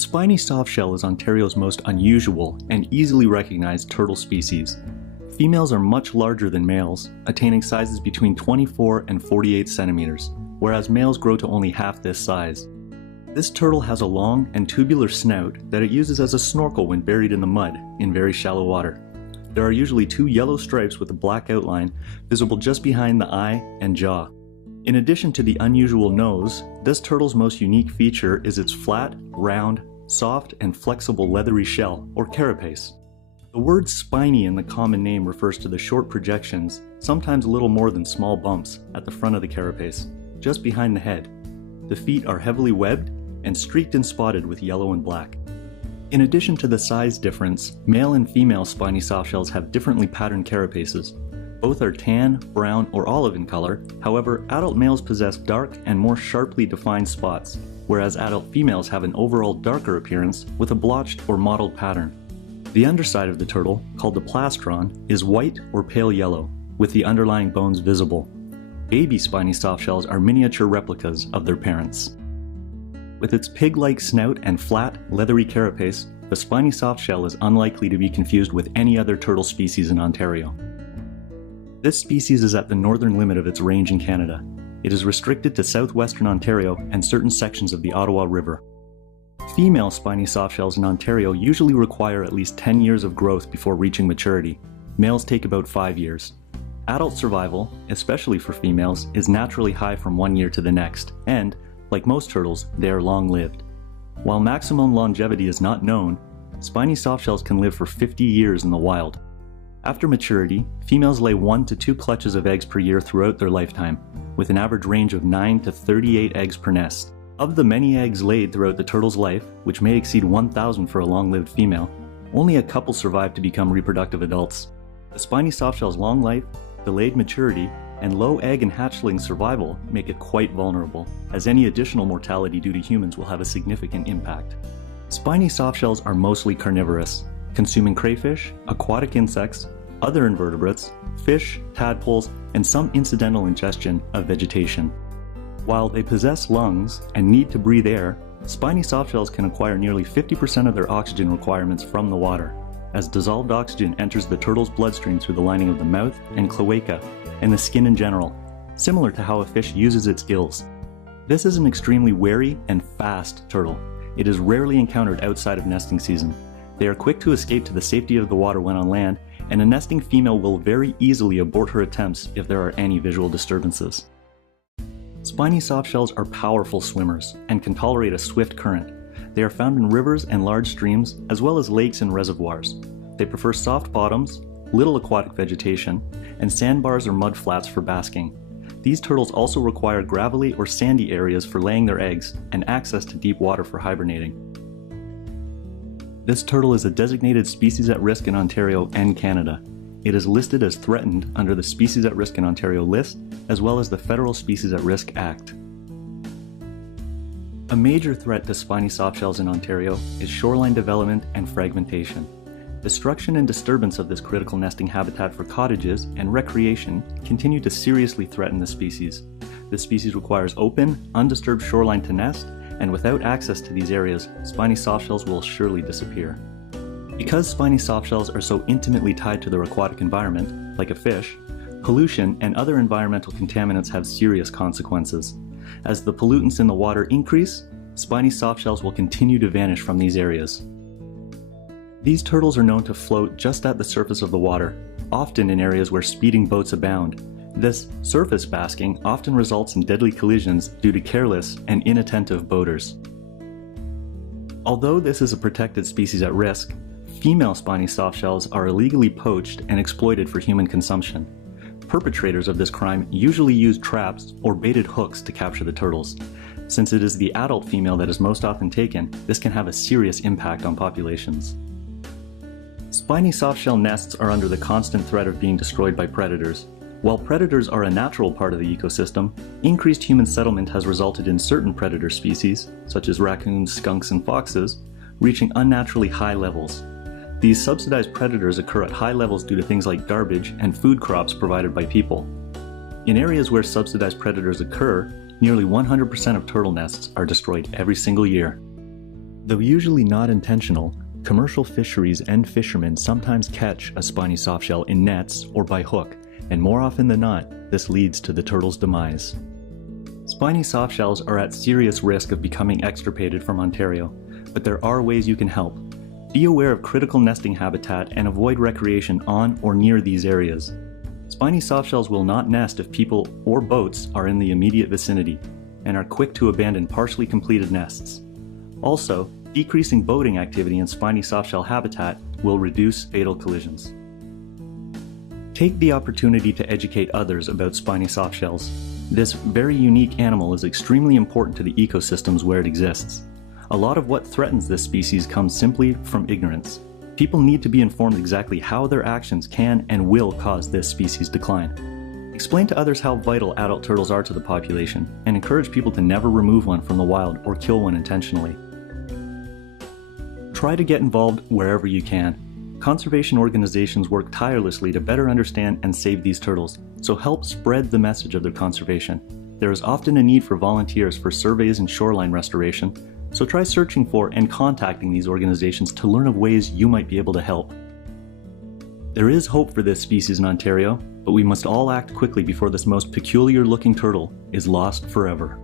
spiny softshell is Ontario's most unusual and easily recognized turtle species. Females are much larger than males, attaining sizes between 24 and 48 centimeters, whereas males grow to only half this size. This turtle has a long and tubular snout that it uses as a snorkel when buried in the mud in very shallow water. There are usually two yellow stripes with a black outline visible just behind the eye and jaw. In addition to the unusual nose, this turtle's most unique feature is its flat, round, soft, and flexible leathery shell, or carapace. The word spiny in the common name refers to the short projections, sometimes little more than small bumps, at the front of the carapace, just behind the head. The feet are heavily webbed and streaked and spotted with yellow and black. In addition to the size difference, male and female spiny softshells have differently patterned carapaces. Both are tan, brown, or olive in color. However, adult males possess dark and more sharply defined spots, whereas adult females have an overall darker appearance with a blotched or mottled pattern. The underside of the turtle, called the plastron, is white or pale yellow, with the underlying bones visible. Baby spiny softshells are miniature replicas of their parents. With its pig-like snout and flat, leathery carapace, the spiny softshell is unlikely to be confused with any other turtle species in Ontario. This species is at the northern limit of its range in Canada. It is restricted to southwestern Ontario and certain sections of the Ottawa River. Female spiny softshells in Ontario usually require at least 10 years of growth before reaching maturity. Males take about 5 years. Adult survival, especially for females, is naturally high from 1 year to the next, and, like most turtles, they are long-lived. While maximum longevity is not known, spiny softshells can live for 50 years in the wild. After maturity, females lay 1 to 2 clutches of eggs per year throughout their lifetime, with an average range of 9 to 38 eggs per nest. Of the many eggs laid throughout the turtle's life, which may exceed 1,000 for a long-lived female, only a couple survive to become reproductive adults. The spiny softshell's long life, delayed maturity, and low egg and hatchling survival make it quite vulnerable, as any additional mortality due to humans will have a significant impact. Spiny softshells are mostly carnivorous, consuming crayfish, aquatic insects, other invertebrates, fish, tadpoles, and some incidental ingestion of vegetation. While they possess lungs and need to breathe air, spiny softshells can acquire nearly 50% of their oxygen requirements from the water, as dissolved oxygen enters the turtle's bloodstream through the lining of the mouth and cloaca, and the skin in general, similar to how a fish uses its gills. This is an extremely wary and fast turtle. It is rarely encountered outside of nesting season. They are quick to escape to the safety of the water when on land, and a nesting female will very easily abort her attempts if there are any visual disturbances. Spiny softshells are powerful swimmers and can tolerate a swift current. They are found in rivers and large streams, as well as lakes and reservoirs. They prefer soft bottoms, little aquatic vegetation, and sandbars or mud flats for basking. These turtles also require gravelly or sandy areas for laying their eggs and access to deep water for hibernating. This turtle is a designated species at risk in Ontario and Canada. It is listed as threatened under the Species at Risk in Ontario list, as well as the Federal Species at Risk Act. A major threat to spiny softshells in Ontario is shoreline development and fragmentation. Destruction and disturbance of this critical nesting habitat for cottages and recreation continue to seriously threaten the species. This species requires open, undisturbed shoreline to nest, and without access to these areas, spiny softshells will surely disappear. Because spiny softshells are so intimately tied to their aquatic environment, like a fish, pollution and other environmental contaminants have serious consequences. As the pollutants in the water increase, spiny softshells will continue to vanish from these areas. These turtles are known to float just at the surface of the water, often in areas where speeding boats abound. This surface basking often results in deadly collisions due to careless and inattentive boaters. Although this is a protected species at risk, female spiny softshells are illegally poached and exploited for human consumption. Perpetrators of this crime usually use traps or baited hooks to capture the turtles. Since it is the adult female that is most often taken, this can have a serious impact on populations. Spiny softshell nests are under the constant threat of being destroyed by predators. While predators are a natural part of the ecosystem, increased human settlement has resulted in certain predator species, such as raccoons, skunks, and foxes, reaching unnaturally high levels. These subsidized predators occur at high levels due to things like garbage and food crops provided by people. In areas where subsidized predators occur, nearly 100% of turtle nests are destroyed every single year. Though usually not intentional, commercial fisheries and fishermen sometimes catch a spiny softshell in nets or by hook, and more often than not, this leads to the turtle's demise. Spiny softshells are at serious risk of becoming extirpated from Ontario, but there are ways you can help. Be aware of critical nesting habitat and avoid recreation on or near these areas. Spiny softshells will not nest if people or boats are in the immediate vicinity, and are quick to abandon partially completed nests. Also, decreasing boating activity in spiny softshell habitat will reduce fatal collisions. Take the opportunity to educate others about spiny softshells. This very unique animal is extremely important to the ecosystems where it exists. A lot of what threatens this species comes simply from ignorance. People need to be informed exactly how their actions can and will cause this species decline. Explain to others how vital adult turtles are to the population, and encourage people to never remove one from the wild or kill one intentionally. Try to get involved wherever you can. Conservation organizations work tirelessly to better understand and save these turtles, so help spread the message of their conservation. There is often a need for volunteers for surveys and shoreline restoration, so try searching for and contacting these organizations to learn of ways you might be able to help. There is hope for this species in Ontario, but we must all act quickly before this most peculiar looking turtle is lost forever.